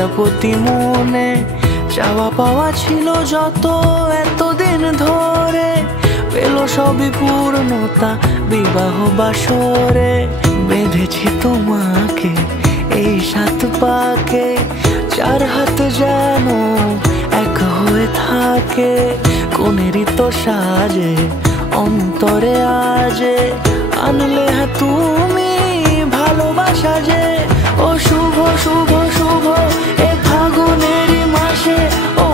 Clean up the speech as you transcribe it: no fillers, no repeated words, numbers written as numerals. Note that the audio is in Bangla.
প্রজাপতি মনে চাওয়া পাওয়া ছিল যত এতদিন ধরে, পেল সবই পূর্ণতা বিবাহ বাসরে। বেঁধেছি তোমাকে এই 7 পাকে, 4 হাত যেন এক হয়ে থাকে। কোনেরই তো সাজে অন্তরে আজে আনলে তুমি ভালোবাসা যে। ও শুভ শুভ শুভ এ ফাগুনেরই মাসে, ও